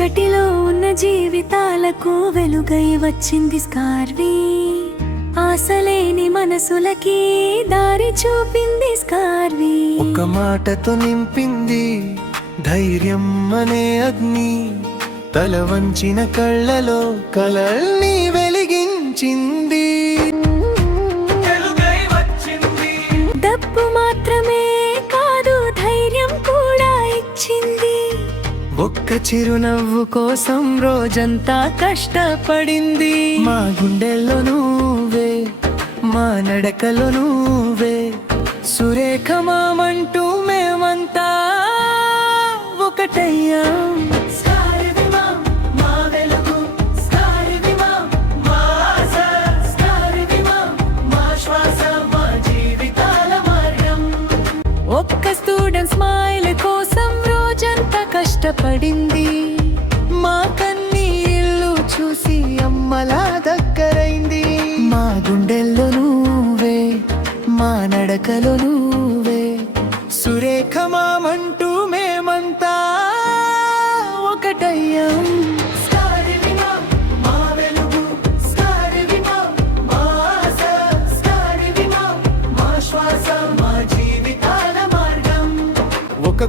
చీకటిలో ఉన్న జీవితాలకు వెలుగై వచ్చింది స్కార్వి. ఆశలేని మనసులకి దారి చూపింది స్కార్వి. ఒక మాటతో నింపింది ధైర్యం అనే అగ్ని. తల వంచిన కళ్ళలో కలల్ని వెలిగించింది. డబ్బు మాత్రమే కాదు, ధైర్యం కూడా ఇచ్చింది. ఒక్క చిరునవ్వు కోసం రోజంతా కష్టపడింది. మా గుండెల్లో నువ్వే, మా నడకలో నువ్వే, సురేఖ మామంటూ మేమంతా ఒకటయ్యాం. ఒక్క స్టూడెంట్ స్మైల్ కోసం రోజంతా కష్టపడింది. మా కన్నీళ్ళు చూసి అమ్మలా దగ్గరైంది. మా గుండెల్లో నువ్వే, మా నడకలో నువ్వే, సురేఖ మామంటూ మేమంతా ఒకటయ్యాం. ఒక